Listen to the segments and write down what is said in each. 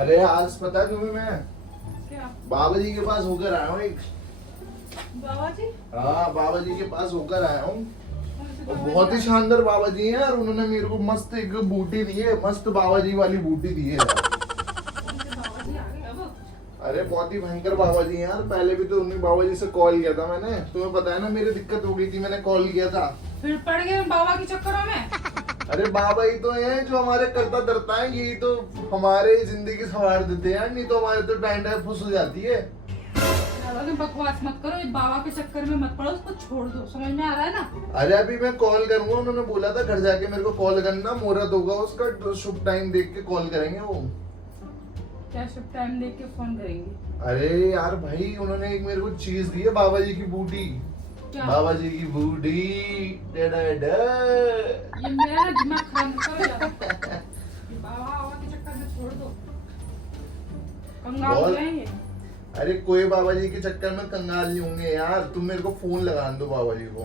अरे आज पता है तुम्हें मैं क्या? बाबा जी के पास होकर आया हूँ एक। बाबा जी? हाँ बाबा जी के पास होकर आया हूँ। कौन से और बाबा बहुत ही जी? शानदार बाबा जी हैं यार। उन्होंने मेरे को मस्त एक बूटी दी है, मस्त बाबा जी वाली बूटी दी है यार। कौन से बाबा जी आ गए अब? अरे बहुत ही भयंकर बाबा जी हैं यार। पहले भी तो उन्हीं बाबा जी से कॉल किया था मैंने, तुम्हें पता है ना मेरी दिक्कत हो गई थी, मैंने कॉल किया था। फिर पड़ गए बाबा के चक्करों में। अरे बाबा ही तो हैं जो हमारे करता धरता है, यही तो हमारे जिंदगी संवार देते हैं, नहीं तो हमारे तो टाइम टाइम फुस हो जाती है। बाबा की बकवास मत करो, ये बाबा के चक्कर में मत पड़ो, उसको छोड़ दो। समझ में आ रहा है ना? अरे अभी मैं कॉल करूंगा, उन्होंने बोला था घर जाके मेरे को कॉल करना, मुहूर्त होगा उसका, तो शुभ टाइम देख के कॉल करेंगे वो। क्या शुभ टाइम देख के फोन करेंगे? अरे यार भाई उन्होंने एक मेरे को चीज दी है, बाबा जी की बूटी। क्या? बाबा जी की बूटी। ये मेरा ना दिमाग खराब मत करो यार। ये बाबा के चक्कर में छोड़ दो, कंगाल हो बहुत- जाएंगे। अरे कोई बाबा जी के चक्कर में कंगाल नहीं होंगे यार। तुम मेरे को फोन लगा दो बाबा जी को।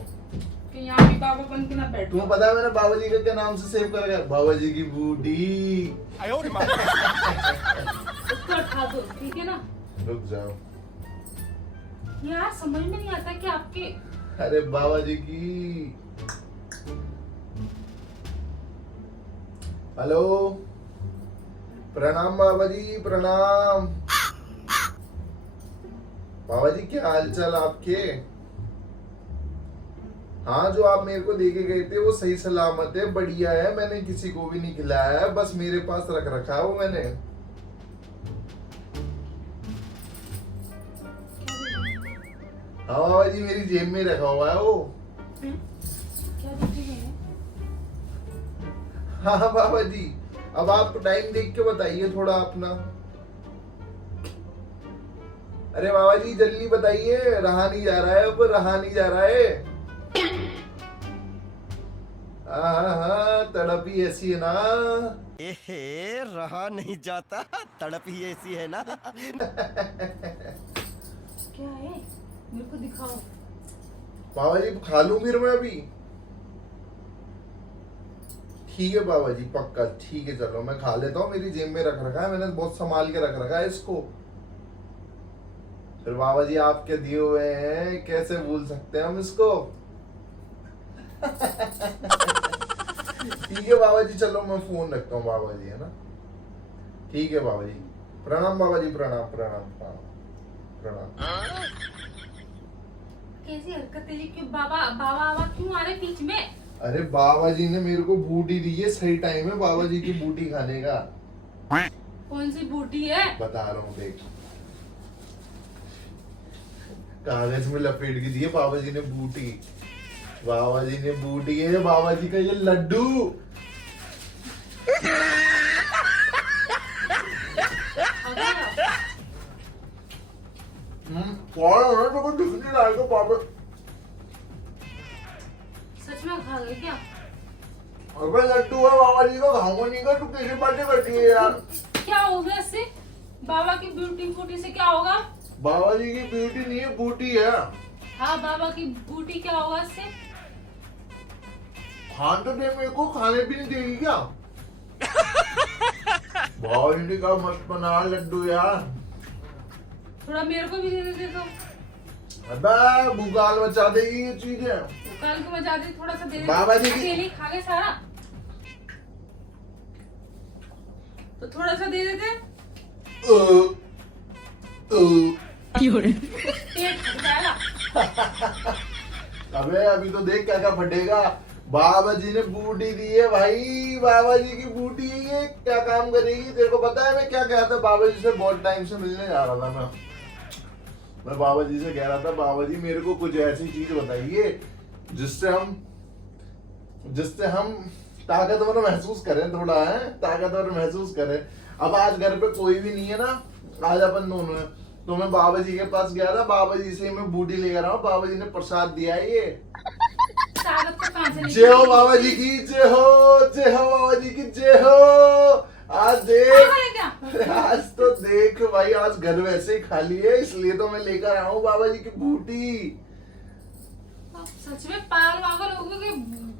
कि यहाँ भी बाबा बन के ना बैठो। तुम्हें पता है मैंने बाबा जी का क्या नाम से सेव करा है? बाबा जी की बूटी। उसको उठा दो, ठीक है ना? रुक जाओ। यार समझ में नहीं आता कि आपके अरे बाबा जी की। हेलो, प्रणाम बाबा जी, प्रणाम। बाबा जी क्या हाल चाल आपके? हाँ जो आप मेरे को देके गए थे वो सही सलामत है, बढ़िया है। मैंने किसी को भी नहीं खिलाया है, बस मेरे पास रख रखा है वो मैंने। हाँ बाबा जी मेरी जेब में रखा हुआ है वो। क्या देखे हैं? हाँ बाबा जी, अब आप टाइम देख के बताइए थोड़ा अपना। अरे बाबा जी जल्दी बताइए, रहा नहीं जा रहा है, अब रहा नहीं जा रहा है। हाँ तड़प ही ऐसी है ना। एहे, रहा नहीं जाता, तड़प ही ऐसी है ना। क्या है? मेरे को दिखाओ। बाबा जी खा लूं फिर मैं अभी? ठीक है बाबा जी पक्का, ठीक है चलो मैं खा लेता हूँ। मेरी जेब में रख रखा है मैंने, बहुत संभाल के रख रखा है इसको। फिर बाबा जी आपके दिए हुए हैं, कैसे भूल सकते हैं हम इसको। ठीक है बाबा जी चलो मैं फोन रखता हूँ बाबा जी, है ना? ठीक है बाबा जी, प्रणाम बाबा जी, प्रणाम प्रणाम प्रणाम प्रणाम। कैसी हरकत है ये? क्यों बाबा बाबा बाबा क्यों आ रहे बीच में? अरे बाबा जी ने मेरे को बूटी दी है, सही टाइम है बाबा जी की बूटी खाने का। कौन सी बूटी है? बता रहा हूँ देख, कागज में लपेट के दिए बाबा जी ने बूटी। बाबा जी ने बूटी है, बाबा जी का ये लड्डू। आ गए आप? कौन है तो कोई दिख नहीं रहा है पापा। सच में खा गए क्या? अबे लड्डू है बाबा जी का, खाऊंगा नहीं का। तू कैसी बातें करती है यार? क्या हो गया इससे? बाबा की ब्यूटी बूटी से क्या होगा? बाबा जी की ब्यूटी नहीं है, बूटी है। हाँ बाबा की बूटी क्या होगा इससे? खान तो दे मेरे को, खाने भी नहीं देगी क्या? बाबा जी ने कहा मस्त बना लड्डू यार। थोड़ा मेरे को भी दे दे तो। अबे भूगाल मचा देगी ये चीजें। काल को मजा दे, थोड़ा सा दे दे। बाबा जी की- अकेले ही खा गए सारा, तो थोड़ा सा दे देते। पेट फट जाएगा। अबे अभी तो देख क्या क्या फटेगा। बाबा जी ने बूटी दी है भाई, बाबा जी की बूटी है ये, क्या काम करेगी तेरे को पता है? मैं क्या कह रहा था बाबा जी से, बहुत टाइम से मिलने जा रहा था मैं बाबा जी से कह रहा था बाबा जी मेरे को कुछ ऐसी चीज बताइए जिससे हम ताकतवर महसूस करें, थोड़ा है ताकतवर महसूस करें। अब आज घर पे कोई भी नहीं है ना, आज अपन दोनों हैं, तो मैं बाबा जी के पास गया था, बाबा जी से मैं बूटी लेकर आऊं। बाबा जी ने प्रसाद दिया है ये। ताकत तो कहां से जय हो बाबा जी की, जय हो, जय हो बाबा जी की, जय हो। आज देख, क्या? आज तो देख भाई, आज घर वैसे ही खाली है, इसलिए तो मैं लेकर आया हूँ बाबा जी की बूटी। आप सच में पागल वागल हो गए कि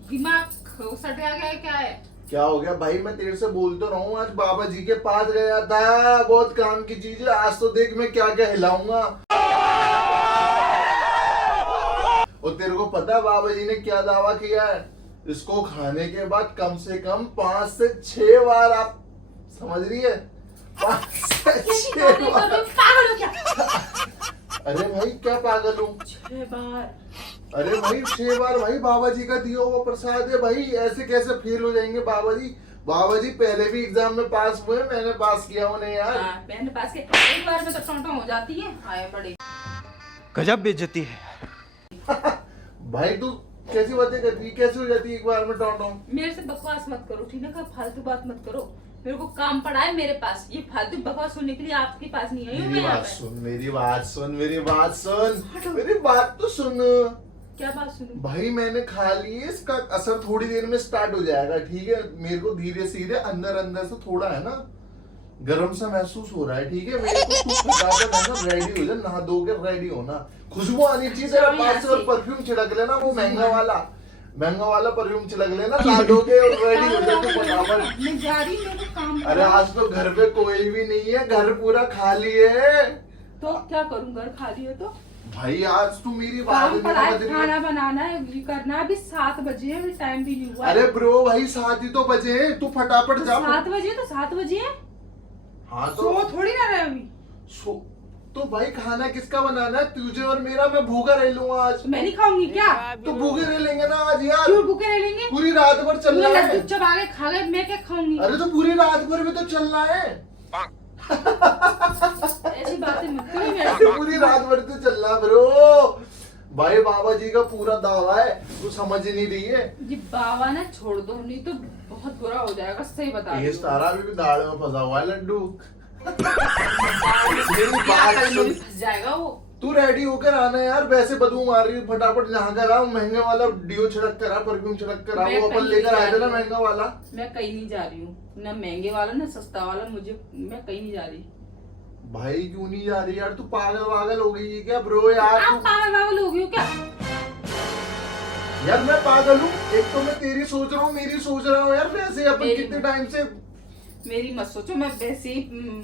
दिमाग सट गया क्या है? क्या हो गया भाई? मैं तेरे से बोल तो रहा हूँ, आज बाबा जी के पास गया था, बहुत काम की चीज है। आज तो देख मैं क्या क्या हिलाऊंगा। और तेरे को पता है बाबा जी ने क्या दावा किया है? इसको खाने के बाद कम से कम 5 से 6 बार, आप समझ रही है, 5 से 6 बार। पागल हो क्या? अरे भाई क्या पागल हूँ? 6 बार? अरे भाई 6 बार भाई, बाबा जी का दिया हुआ प्रसाद है भाई, ऐसे कैसे फेल हो जाएंगे बाबा जी? बाबा जी पहले भी एग्जाम में पास हुए, मैंने पास किया उन्हें यार। मैंने पास किया, एक बार में तो टोंटो हो जाती है। आए बड़े गजब बेइज्जती है। भाई तू कैसी बातें करती है? कैसे हो जाती है एक बार में टोंटो? मेरे से बकवास मत करो, ठीक है? कब फालतू बात मत करो। मेरे को काम पड़ा है मेरे पास, ये फालतू बकवास सुनने के लिए आपके पास नहीं आई हूँ मैं मेरी यहाँ बात पे। सुन, मेरी बात सुन, मेरी बात सुन, मेरी बात तो सुन। क्या बात सुनूं? भाई मैंने खा ली है, इसका असर थोड़ी देर में स्टार्ट हो जाएगा, ठीक है? मेरे को धीरे धीरे अंदर अंदर से थोड़ा है ना गरम सा महसूस हो रहा है, ठीक है? मेरे को तू फटाफट है ना रेडी हो जा, नहा धो के रेडी होना, खुशबू आनी चाहिए तेरा पास से, और परफ्यूम छिड़क लेना, वो महंगा वाला परफ्यूम छिड़क लेना, नहा धो के और रेडी हो जा तू फटाफट। मैं जा रही हूँ, मेरे को काम अरे पड़ा। आज तो घर पे कोई भी नहीं है, घर पूरा खाली है। तो क्या करूँ? घर खाली हो तो भाई आज तू मेरी बात काम नहीं पड़ा है, समझ रही है। खाना बनाना है, ये करना है। अभी 7 बजे है, अभी टाइम भी नहीं हुआ। अरे ब्रो भाई 7 ही तो बजे हैं, तू फटाफट जा। 7 बजे तो 7 बजे है। हाँ तो सो थोड़ी ना रहे अभी। तो भाई खाना किसका बनाना है? तुझे और मेरा? मैं भूखा रह लूंगा आज। तो मैं नहीं खाऊंगी क्या? तो भूखे रह लेंगे ना आज यार, क्यों भूखे रह लेंगे? पूरी रात भर चलना है। लड्डू चबा के खा गए, मैं क्या खाऊंगी? अरे तो पूरी रात भर भी तो चलना है। ऐसी बातें मत करो मेरे से। पूरी रात भर तो चलना ब्रो। भाई बाबा जी का पूरा दावा है, तू समझ ही नहीं रही है। जी बाबा ना छोड़ दो, नहीं तो बहुत बुरा हो जाएगा, सही बता रही ये हूँ। सारा भी दाढ़ में फंसा हुआ है लड्डू। मेरी बात सुन, फंस जाएगा वो। तू रेडी होकर आना यार, वैसे बदबू मार रही है, फटाफट नहा कर आ, महंगे वाला डिओ छिड़क कर आ, परफ्यूम छिड़क कर आ, मैं वो अपन कहीं लेकर नहीं आए थे ना जा रही महंगा वाला। मैं कहीं नहीं जा रही हूँ, ना महंगे वाला ना सस्ता वाला, मुझे मैं कहीं नहीं जा रही। भाई क्यों नहीं जा रही यार? तू पागल वागल हो गई है क्या ब्रो यार? आप पागल हो गई हो क्या? यार मैं पागल हूँ? एक तो मैं तेरी सोच रहा हूँ, मेरी सोच रहा हूँ यार, वैसे अपन मेरी- कितने टाइम से। मेरी मत सोचो, मैं वैसे ही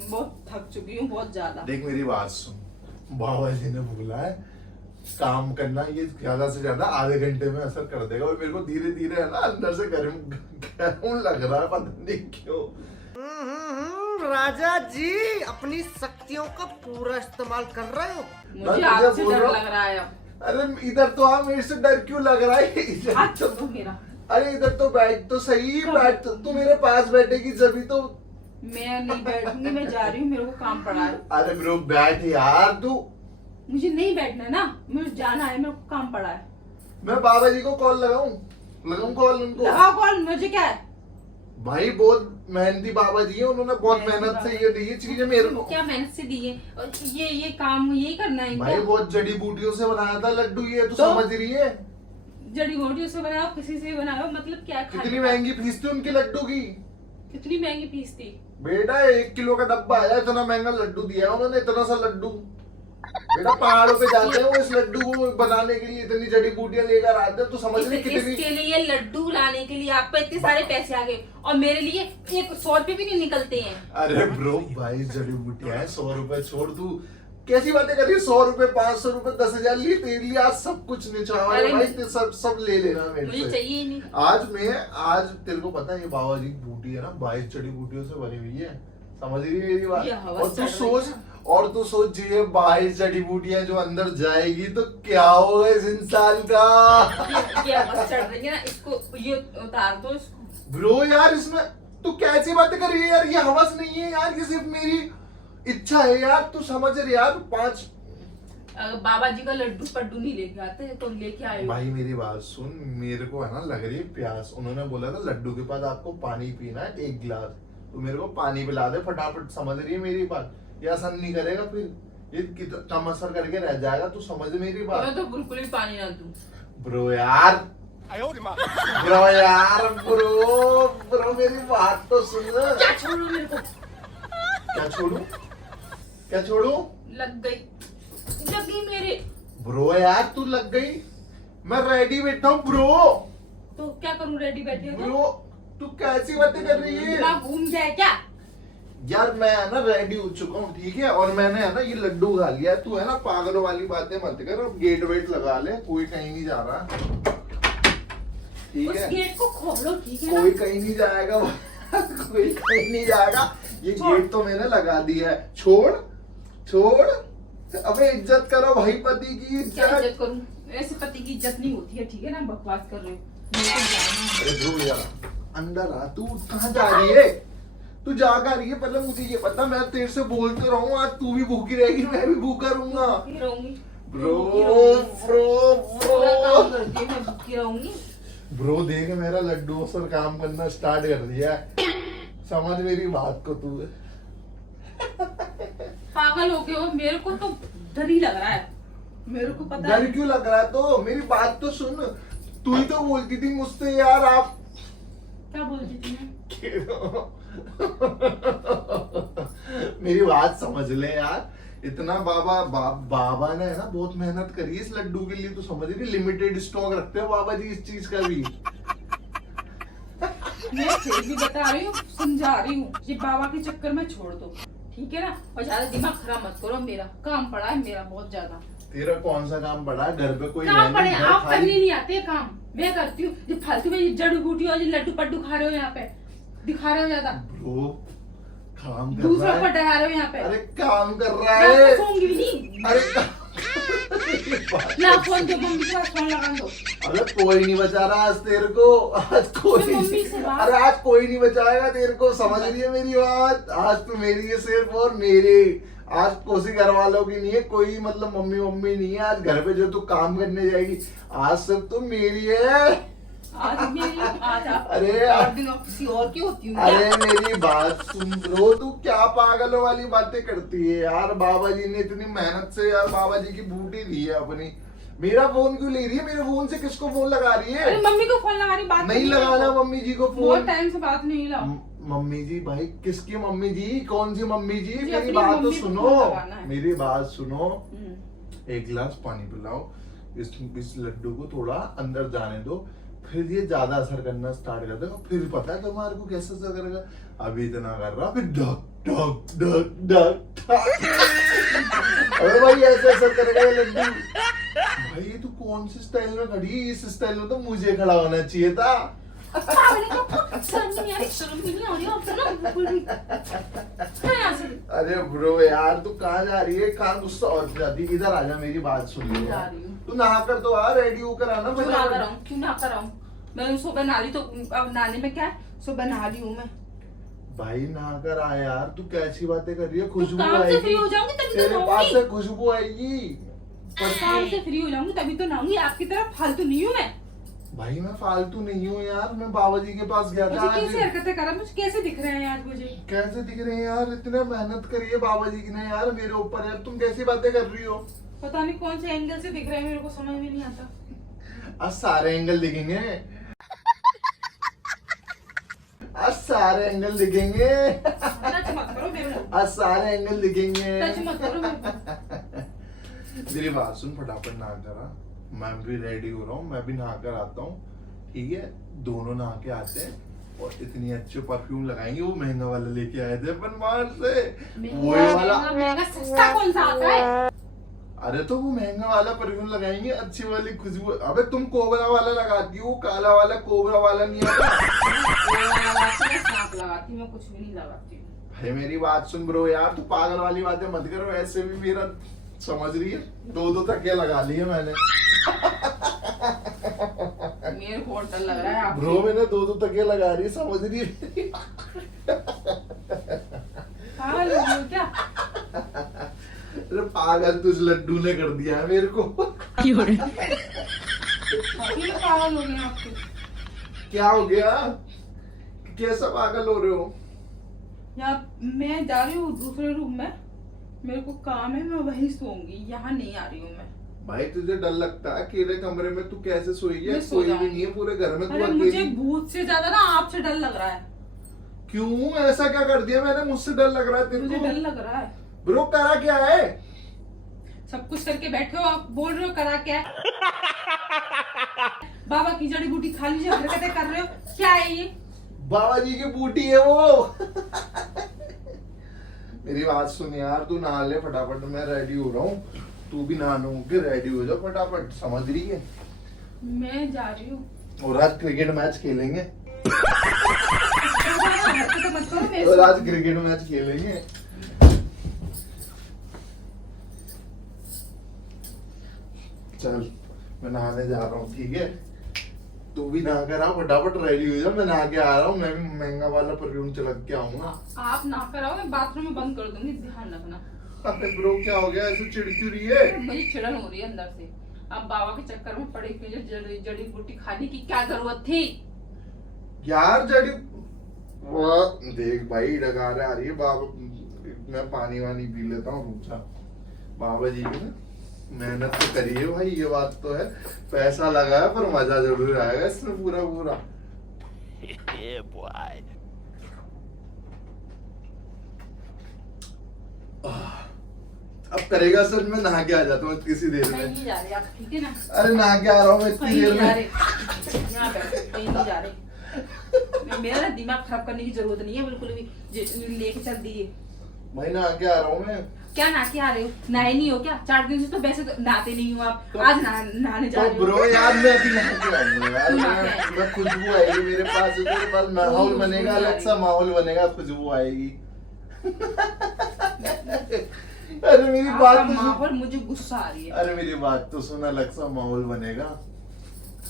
बहुत थक चुकी हूँ, बहुत ज्यादा। देख मेरी बात सुन, बाबा जी ने बोला है काम करना, ये ज्यादा से ज्यादा आधे घंटे में असर कर देगा, और मेरे को धीरे धीरे है ना अंदर से गर्म लग रहा है, पता नहीं क्यों। राजा जी अपनी शक्तियों का पूरा इस्तेमाल कर रहे हो। मैं मुझे तुझे आपसे बोल डर रहा हूँ। लग रहा है अब। अरे इधर तो आ, मेरे से डर क्यों लग रहा है? हाथ छोड़ दो मेरा। अरे इधर तो बैठ तो सही, बैठ तो, तू मेरे पास बैठेगी जभी तो। मैं नहीं बैठूंगी, मैं जा रही हूँ, मेरे को काम पड़ा है। अरे ब्रो बैठ यार तू। मुझे नहीं बैठना ना, मुझे जाना है, मेरे को काम पड़ा है। मैं बाबा जी को कॉल लगाऊं कॉल उनको? लगाओ कॉल, मुझे क्या है? भाई बहुत मेहनती बाबा जी है, उन्होंने बहुत मेहनत से ये दी है चीजें मेरे को। क्या मेहनत से दी है? और ये काम यही करना है भाई इनको? बहुत जड़ी बूटियों से बनाया था लड्डू, ये तू तो? समझ रही है? जड़ी बूटियों से बनाओ, किसी से बनाओ, मतलब क्या? कितनी महंगी फीस थी उनकी लड्डू की? कितनी महंगी फीस थी? बेटा 1 किलो का डब्बा आया, इतना महंगा लड्डू दिया उन्होंने, इतना सा लड्डू। बेटा पहाड़ों पे जाते हैं वो इस लड्डू को बनाने के लिए, इतनी जड़ी बूटियां लेकर आते हैं, तो समझ रही कितनी। इसके लिए लड्डू लाने के लिए आपको इतने सारे पैसे आ गए, और मेरे लिए 100 रुपए भी नहीं निकलते हैं। अरे ब्रो भाई जड़ी बूटियां है, 100 रुपए छोड़, तू कैसी बातें कर रही है? 100 रुपए 500 रुपए 10,000 लिए, तेरे लिए आज सब कुछ निछावर है अरे भाई, ते सब ले लेना मेरे मुझे से। चाहिए ही नहीं। आज तेरे को पता है ये बाबा जी की बूटी है ना 22 जड़ी बूटियों से बनी हुई है, समझ रही है मेरी बात? ये हवस और तू चढ़ रही सोच, है। और तू सोच ये 22 जड़ी बूटियां जो अंदर जाएगी तो क्या होगा इस इंसान का? ये बस चढ़ रही है ना, इसको ये उतार दो इसको। ब्रो यार इसमें तू कैसी बातें कर रही है यार? ये हवस नहीं है यार, ये सिर्फ मेरी इच्छा है यार, तू समझ रही यार? 5 अगर बाबा जी का लड्डू पड्डू नहीं लेके आते तो लेके आए हो। भाई मेरी बात सुन, मेरे को है ना लग रही है प्यास, उन्होंने बोला था लड्डू के बाद आपको पानी पीना है 1 गिलास, तो मेरे को पानी पिला दे फटाफट, समझ रही है मेरी बात? ये असर नहीं करेगा फिर, ये कम असर करके रह जाएगा, तू समझ मेरी बात? मैं तो बिल्कुल भी पानी ना दूं। ब्रो यार, ब्रो मेरी बात तो सुन। क्या छोड़ो मेरे को? क्या छोड़ू? लग गई मेरे। ब्रो यार तू लग गई, मैं रेडी बैठा हूँ ब्रो। तो क्या करूं रेडी बैठे हो? ब्रो तू कैसी बातें कर रही है? दिमाग घूम जाए क्या? यार मैं है ना रेडी हो चुका हूँ, ठीक है, और मैंने है ना ये लड्डू खा लिया। तू है ना पागलों वाली बातें मत कर, अब गेट वेट लगा ले, कोई कहीं नहीं जा रहा, ठीक उस है? गेट को खोलो, ठीक है ना? कोई कहीं नहीं जाएगा कोई कहीं नहीं जाएगा, ये गेट तो मैंने लगा दिया है। छोड़ छोड़, अबे इज्जत करो भाई, पति की क्या इज्जत। इज्जत करूं? ऐसे पति की इज्जत नहीं होती है, ठीक है ना? बकवास कर रहे हो। मेरे को जाना है। अरे ध्रुव यार, अंदर आ, तू कहाँ जा रही है? तू जा कर रही है, पहले मुझे ये बता, मैं तेरे से बोलते रहूं, आज तू भी भूखी रहेगी, मैं भी भूखा रहूंगा। भूखी रहूंगी। ब्रो भूखी रहूंगी। ब्रो पूरा काम ब्रो करती हूँ, मैं भूखी रहूंगी। ब्रो, देख मेरा लड्डू सर काम करना स्टार्ट कर दिया है, समझ मेरी बात को तू। पागल हो गए हो, मेरे को तो डर ही लग रहा है। मेरे को पता डर है। क्यों लग रहा है? तो मेरी बात तो सुन, तू ही तो बोलती थी मुझसे यार, आप क्या बोलती थी मैं? मेरी बात समझ ले यार, इतना बाबा ने है ना बहुत मेहनत करी है इस लड्डू के लिए, तो समझ रही, लिमिटेड स्टॉक रखते हो बाबा जी इस चीज का भी। मैं फिर भी बता रही हूँ, समझा रही हूँ, ये बाबा के चक्कर में छोड़ दो, ठीक है ना? और ज्यादा दिमाग खराब मत करो, मेरा काम पड़ा है, मेरा बहुत ज्यादा तेरा कौन सा काम पड़ा है? घर पे कोई है काम पड़े, नहीं, घर आप खाली। करने नहीं आते काम, मैं करती हूँ। ये फालतू में ये जड़ी बूटी और ये लड्डू पड्डू खा रहे हो यहाँ पे, दिखा रहे हो ज्यादा, ब्रो काम कर दूसरों रहा पर है। डरा रहे हो यहाँ पे। अरे काम कर रहा मैं है। आपको सोऊंगी भी नहीं। अरे ला फोन दो, मम्मी के पास फोन लगा दो। अरे कोई नहीं बचा रहा आज तेरे को, आज कोई मैं मम्मी से बात- अरे आज कोई नहीं बचाएगा तेरे को, समझ रही है मेरी बात? आज तो मेरी है सिर्फ और मेरी, आज कोसी घर वालों की नहीं है, कोई मतलब मम्मी मम्मी नहीं है। आज घर पे जो तू काम करने जाएगी, आज सिर्फ तो मेरी है। आज मेरी, आज आप अरे और दिन और किसी और की होती हूँ अरे क्या? मेरी बात सुन ब्रो, तू क्या पागलों वाली बातें करती है यार? बाबा जी ने इतनी मेहनत से यार बाबा जी की बूटी दी है अपनी, मेरा फोन क्यों ले रही है? मेरे फोन से किसको फोन लगा रही अरे है? मम्मी को फोन लगा रही, बात नहीं करनी है लगाना मेरे को। मम्मी जी को बहुत फोन। टाइम से बात नहीं ला। मम्मी जी भाई, किसकी मम्मी जी? कौन सी मम्मी जी? जी, मेरी अपनी बात तो मम्मी को सुनो, फोन लगाना है। मेरी बात सुनो, हम्म। एक गिलास पानी पिलाओ, इस लड्डू को थोड़ा अंदर जाने दो, फिर ये ज्यादा असर करना स्टार्ट कर देगा, फिर पता है तुम्हारे को कैसे असर करेगा। अभी इतना कर रहा, फिर duck duck duck duck duck. अरे भाई ऐसे असर करेगा ये लड्डू। भाई ये तू कौन से स्टाइल में खड़ी है? इस स्टाइल में तो मुझे खड़ा होना चाहिए था। पागल है क्या? शर्म नहीं आ रही, शर्म भी नहीं आ रही आपको ना, बिल्कुल भी। हाँ, यहाँ से। अरे ब्रो यार, तू कहाँ जा रही है? कहाँ गुस्सा और जाती? इधर आजा, मेरी बात सुन ले जा यार। रही हूँ। तू नहा कर तो आ, रेडी होकर आना। क्यों ना कराऊं? क्यों ना कराऊं? मैं सुबह नहा रही, तो अब नहाने में क्या है? सुबह नहा रही हूँ मैं। भाई नहा कर आ यार, तू कैसी बातें कर रही है? खुशबू काम से फ्री आएगी हो जाऊंगी तभी तो तेरे पास नहाऊंगी। से, खुशबू आएगी। काम से फ्री हो जाऊंगी तभी तो नहाऊंगी, आपकी तरह फालतू नहीं हूँ मैं। भाई मैं फालतू नहीं हूँ यार, मैं बाबा जी के पास गया था मुझे आज। कैसे हरकतें कर रहा, मुझे कैसे दिख रहे हैं आज मुझे? कैसे दिख रहे हैं यार? इतने मेहनत करी है बाबा जी ने यार मेरे ऊपर, यार तुम कैसी बातें कर रही हो? पता नहीं कौन से एंगल से दिख रहे हैं, मेरे को समझ में नहीं आता। आज सारे एंगल दिखेंगे, आज सारे एंगल दिखेंगे, टच मत करो मेरे को, आज सारे एंगल दिखेंगे। टच मत करो मेरे को। मेरी बात सुन, फटाफट नहा कर आ, मैं भी रेडी हो रहा हूँ, मैं भी नहा कर आता हूँ, ठीक है? दोनों नहा के आते हैं और इतनी अच्छे परफ्यूम लगाएंगे, वो महंगा वाला लेके आए थे अपन बाहर से, वही वाला। महंगा सस्ता कौन सा आता है? अरे तो वो महंगा वाला परफ्यूम लगाएंगे, अच्छी वाली खुशबू। अबे तुम कोबरा वाला लगाती हो, काला वाला कोबरा वाला नहीं आता। मैं सांप लगाती हूँ, मैं कुछ भी नहीं लगाती हूँ। भाई मेरी बात सुन ब्रो यार, तू पागल वाली बातें मत करो, ऐसे भी मेरा समझ रही है, दो तकिया लगा लिए मैंने। मेरे को और डर लग रहा है आपसे। ब्रो मैंने दो तकिया लगा रही है, समझ रही है? पागल हो गए हो क्या? अरे पागल तुझ लड्डू ने कर दिया है मेरे को। अभी मैं पागल हो गए हैं आपके। क्या हो गया? कैसा पागल हो रहे हो? यहाँ मैं जा रही हूँ दूसरे रूम में, मेरे को काम है, मैं वहीं सोऊंगी, यहाँ नहीं आ रही हूँ मैं। भाई तुझे डर लगता है? अकेले कमरे में तू कैसे सोएगी? मैं सो कोई भी जाऊंगी। नहीं है पूरे घर में, तू अरे मुझे अकेली। भूत से ज्यादा ना आपसे डर लग रहा है। क्यों? ऐसा क्या कर दिया मैंने? मुझसे डर लग रहा है तेरे मुझे को? डर लग रहा है। ब्रो करा क्या है? सब कुछ करके बैठे हो आप, बोल रहे हो करा क्या है? बाबा की जड़ी बूटी खा लीजिए, हरकतें कर रहे हो, क्या है ये? बाबा जी की बूटी है वो। मेरी बात सुन यार, तू नहा ले फटाफट, मैं रेडी हो रहा हूँ, तू भी नहा के रेडी हो जा फटाफट, समझ रही है? मैं जा रही हूँ। और आज क्रिकेट मैच खेलेंगे। हरकतें मत करो मेरे और से। आज क्रिकेट मैच खेलेंगे। चल मैं नहाने जा रहा हूँ, ठीक है? तू भी नहा कर आ, फटाफट रेडी हो जा, मैं नहा के आ रहा हूँ, मैं भी महंगा वाला परफ्यूम चलक के आऊंगा। आप ना कराओ, मैं बाथरूम में बंद कर दूंगी, ध्यान रखना। अरे ब्रो क्या हो गया, ऐसे चिड़ क्यों रही है? मुझे चिड़न हो रही है अंदर से। अब बाबा के चक्कर में पड़े मुझे जड़ी बूटी खाने की क्या जरूरत थी? यार देख भाई डगारे आ रही है बाबा, मैं पानी वानी पी लेता हूँ, रुक जा। बाबा जी भी ना मेहनत तो करी है भाई, ये बात तो है, पैसा लगा है पर मजा जरूर आएगा इसमें पूरा पूरा। अब करेगा सर, मैं नहा के आ जाता हूँ किसी देर कहीं में। नहीं जा रहे आप, ठीक है ना? अरे नहा के आ रहा हूँ मैं इतनी कहीं देर नहीं जा में। रहे, यहाँ बैठो, कहीं नहीं जा रहे। मेरा ना दिमाग खराब करने की जरूरत नहीं है बिल्कुल भी, लेके चल दिए। भाई नहा के आ रहा हूँ मैं। क्या नहा के आ रहे हो? नहाए नहीं हो क्या? 4 दिन से तो वैसे तो नहाते नहीं हो आप, तो- आज नहाने जा तो रहे हो। ब्रो यार मैं अभी नहा के आऊंगा यार, तू नहा के आएगा। मैं खुशबू आएगी मेरे पास, मेरे पास माहौल बनेगा, अलग सा माहौल बनेगा, खुशबू आएगी। अरे मेरी बात आपका तो सुन, माहौल, मुझे गुस्सा आ रही है। अरे मेरी बात तो सुन, अलग सा माहौल बनेगा।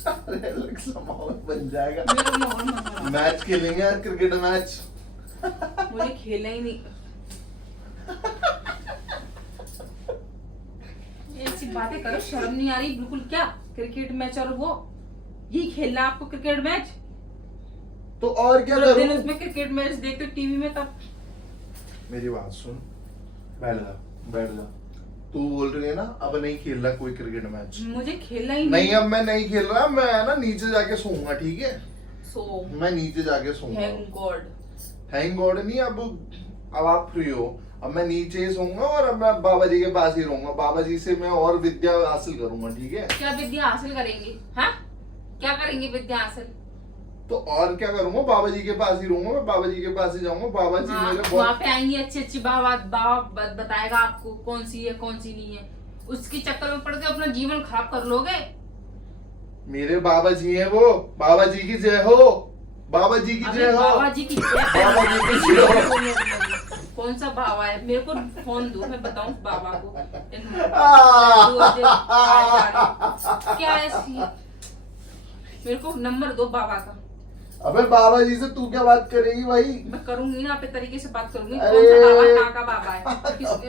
अरे अलग सा माहौल बन जाएगा। मेरा माहौल मत बनाओ। मैच खेलेंगे यार, क्रिकेट मैच। मुझे खेलना ही नहीं। ऐसी बातें करो, शर्म नहीं आ रही बिल्कुल क्या? क्रिकेट मैच और वो यही खेलना है आपको, क्रिकेट मैच? तो और क्या पूरा दिन करूं? उसमें क्रिकेट मैच देखते टीवी में, तब मेरी बात सुन, बैठ जा बैठ जा। तू बोल रही है ना अब नहीं खेल रहा कोई क्रिकेट मैच? मुझे खेलना ही नहीं अब मैं नहीं खेल रहा, मैं है ना नीचे जाके सोऊंगा, ठीक है? सो मैं नीचे जाके सोऊंगा। Thank God. थैंक गॉड नहीं, अब आप फ्री हो, अब मैं नीचे ही सोऊंगा और अब मैं बाबा जी के पास ही रहूंगा, बाबा जी से मैं और विद्या हासिल करूंगा, ठीक है? क्या विद्या हासिल करेंगे? हाँ, क्या करेंगे विद्या हासिल? तो और क्या करूंगा, बाबा जी के पास ही रहूंगा, मैं बाबा जी के पास ही जाऊंगा, बाबा जी हाँ, मेरे वहाँ बहुत। पे आएंगी अच्छी बाबा बताएगा आपको कौन सी है कौन सी नहीं है, उसके चक्कर में पड़ के अपना जीवन खराब कर लोगे। मेरे बाबा जी हैं वो, बाबा जी की जय हो, बाबा जी की अबे जय हो। बाबा जी की बाबा जी की जय हो। कौन सा बाबा है? मेरे को फोन दो, मैं बताऊं बाबा को। क्या है इसकी? मेरे को नंबर दो बाबा का। अबे बाबा जी से तू क्या बात करेगी भाई? मैं करूंगी ना, अपने तरीके से बात करूंगी। अरे! कौन सा बाबा, कहाँ का बाबा है?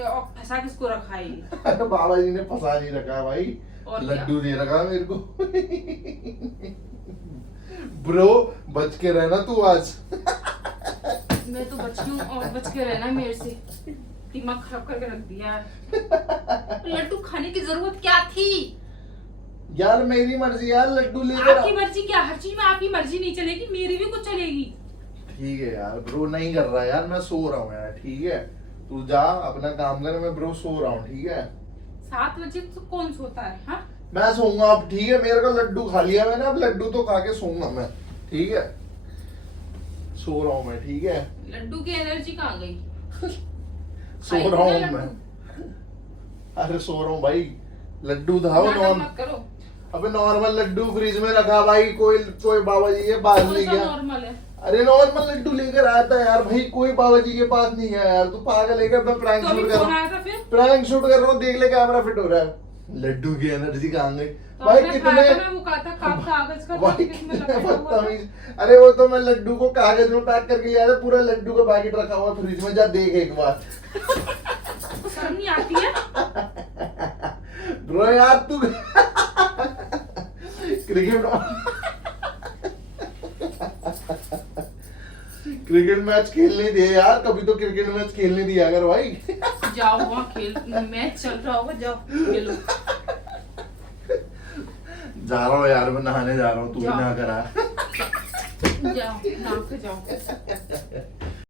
और फंसा किसको रखा है ये? अरे बाबा जी ने फंसा नहीं रखा है भाई, और लड्डू दे रखा है मेरे को। ब्रो बच के रहना तू आज। मैं तो बच हूँ, और बच के रहना मेरे से। दिमाग खराब करके रख दिया है। लड्डू खाने की जरूरत क्या थी? यार मेरी मर्जी यार, लड्डू लेकर आपकी मर्जी क्या? हर चीज में आपकी मर्जी नहीं चलेगी, मेरी भी कुछ चलेगी। ठीक है यार, ब्रो नहीं कर रहा यार, मैं सो रहा हूँ यार, ठीक है? तू जा अपना काम कर, मैं ब्रो सो रहा हूँ, ठीक है? 7 बजे तो कौन सोता है? हाँ, मैं सोऊंगा अब, ठीक है? मेरे को लड्डू खा लिया मैंने, अब लड्डू तो खा के सोऊंगा मैं, ठीक है? सो रहा हूँ मैं, ठीक है? लड्डू की एनर्जी कहाँ गई? सो रहा हूँ मैं, अरे सो रहा हूँ भाई, लड्डू था वो नाटक मत करो। अबे नॉर्मल लड्डू फ्रिज में रखा भाई, कोई बाबा जी के पास कौन नहीं सा गया। नॉर्मल है? अरे नॉर्मल लड्डू लेकर आया था यार भाई, कोई बाबा जी के पास नहीं है यार, तू पागल है क्या? मैं प्रैंक तो अभी शूट कर फोन रहा आया था फिर? हूँ, प्रैंक शूट कर रहा हूँ, देख ले कैमरा फिट हो रहा है। लड्डू की एनर्जी कहाँ गई तो भाई? आपने कितने खाया था ना, वो कहा था कागज का भाई किसमें कितने लगाया हुआ था? बदतमीज। अरे वो तो मैं लड्डू को कागज में पैक करके लिया था, पूरा लड्डू का पैकेट रखा हुआ फ्रिज में, जा देख एक बार। शर्म नहीं आती है? ब्रो यार तू क्रिकेट मैच खेलने दे यार, कभी तो क्रिकेट मैच खेलने दिया अगर भाई। जाओ वहाँ खेल, मैच चल रहा होगा, जाओ खेलो। जा रहा हूँ यार, मैं नहाने जा रहा हूँ, तू भी जाओ। नहा करा। जाओ, नहा के जाओ।